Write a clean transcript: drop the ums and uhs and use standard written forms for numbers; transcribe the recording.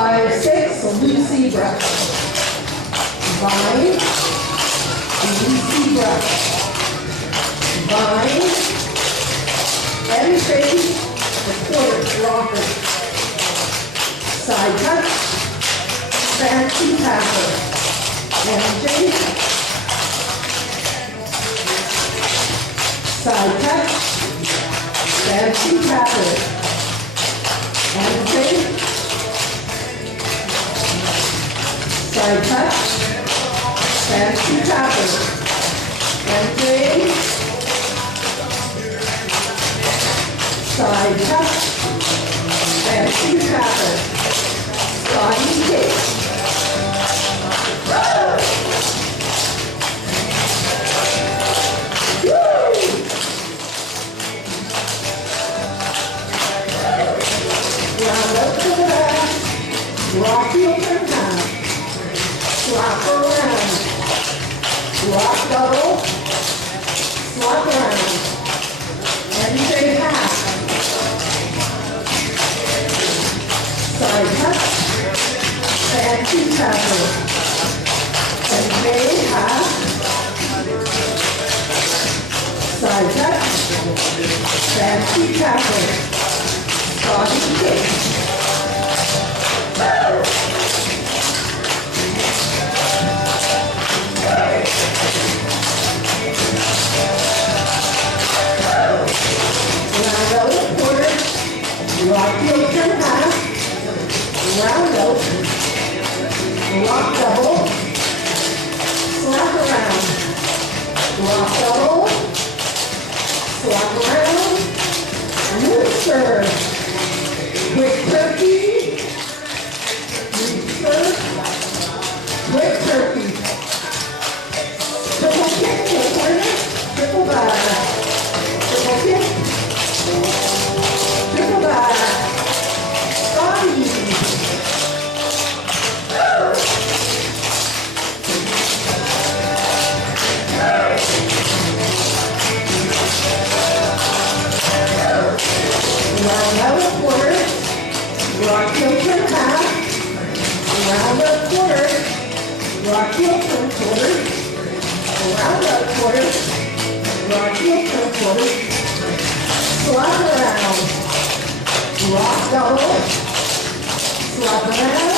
5-6, Lucy breath. Vine, Lucy breath. Vine, and shake the quarter rocker. Side touch, fancy tapper. And shake. Side touch, fancy tapper. And shake. Side touch, fancy tapper. And shake. Side touch, fancy tapper. Body kick. Woo! Round up to the back, rock heel turn half, swap around, rock double, swap around, and say half. Side touch, fancy tapper, and say half. Side touch, fancy tapper. Body kick. Woo! Round out quarter. Rock heel turn half. Round out. Rock double. Slap around. Rock double. Slap around. Looser. Quick turkey, reverse, quick turkey, triple kick to the corner, triple back, triple kick, triple back, body, round out a quarter. Rock heel turn half, round up quarter, rock heel turn quarter, round up quarter, rock heel turn quarter, slap around, rock double, slap around,